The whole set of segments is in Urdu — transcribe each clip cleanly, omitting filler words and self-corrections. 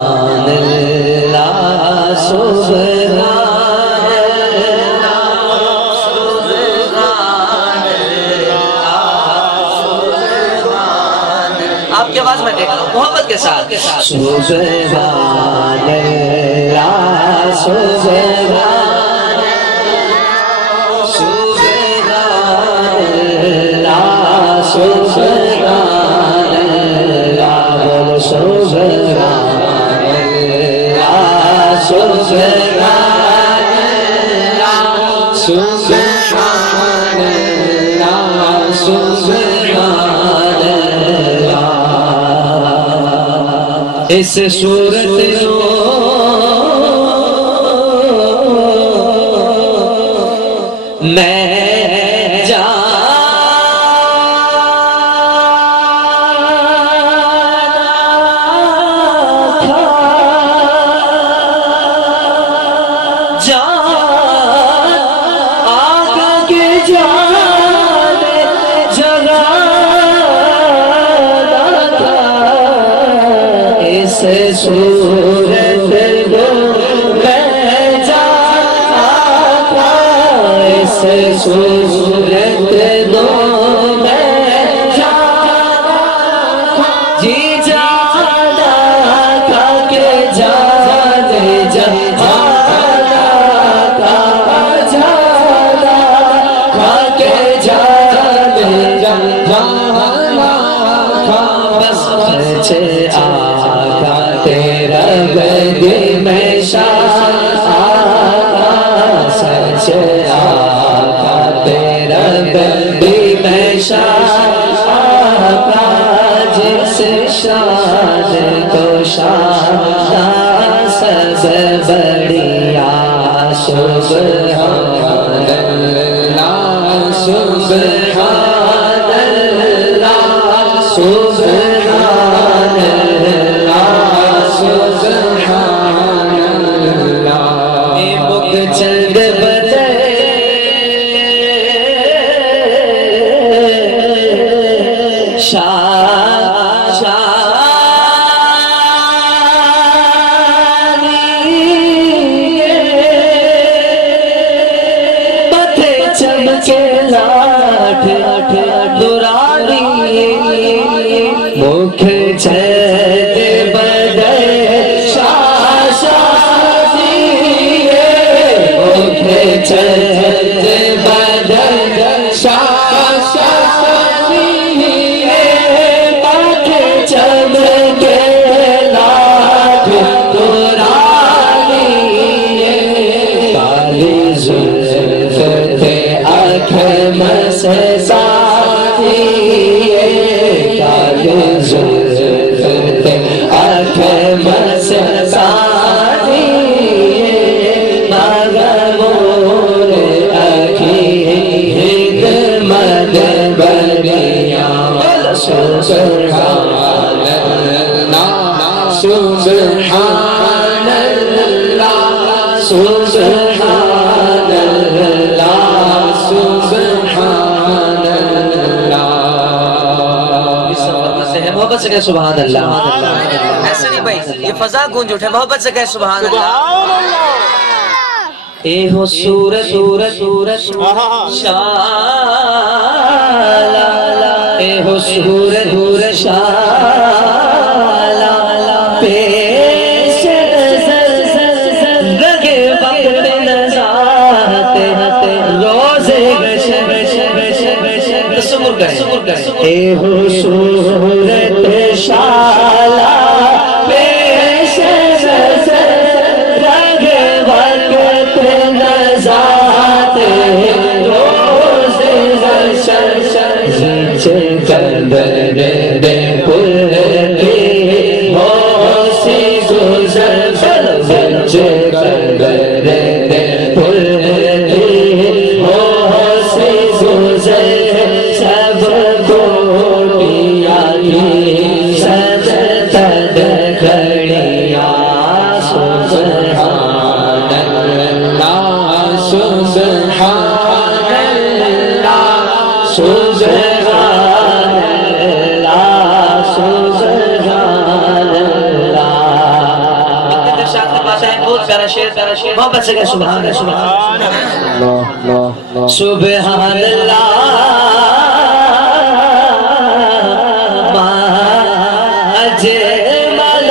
آپ کی آواز میں دیکھ رہا ہوں محبت کے ساتھ سبحان اللہ سبحان اللہ سبحان اللہ سبحان اللہ سبحان اللہ سبحان اللہ سبحان اللہ اس صورت میں صورت دو میں جاتا تھا اس صورت دو میں جاتا جی جانا تھا کہ جانے جانا تھا کہ جانے جانا بس بچے تیرا بدی میں شاہ سچ آقا تیرا بدی میں شاہ جس شان کو شان سب بڑیا سبحان اللہ سبحان اللہ سبحان چند بدے بتے چمکے لاٹھ دورانی مکھ چند بدے چند بدل پاک چمکے لاٹھ دورانی کالی زلف تھے آنکھ مس ساتھی کالی زلف تھے آنکھ مس ساتھی سبحان اللہ سبحان اللہ سبحان اللہ سبحان اللہ محبت سے کہے سبحان اللہ ایسے نہیں بھائی یہ فضا گونج اٹھے محبت سے کہے سبحان اللہ اے ہو سورت شالا اے ہو سورت شالا پیش رگے وقت نزاتے روزے سمر گئے اے ہو سورت شالا پیش رگے وقت نزاتے روزے قبر دے پل کی موسی گزر بچ قبر دے پل کی موسی گزر سب کوٹیا کی سجدہ کھڑیا سبحان اللہ سبحان اللہ سبحان اللہ سبحان اللہ پیارا شیر محبت سے کہ سبحان اللہ سبحان اللہ ما اجمل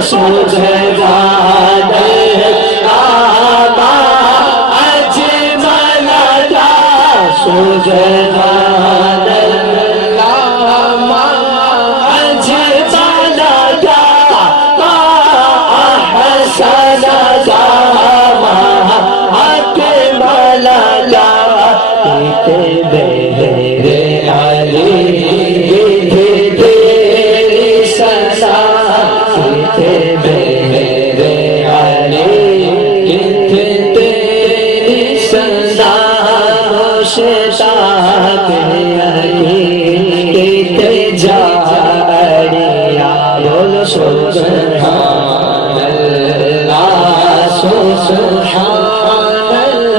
سبحان اللہ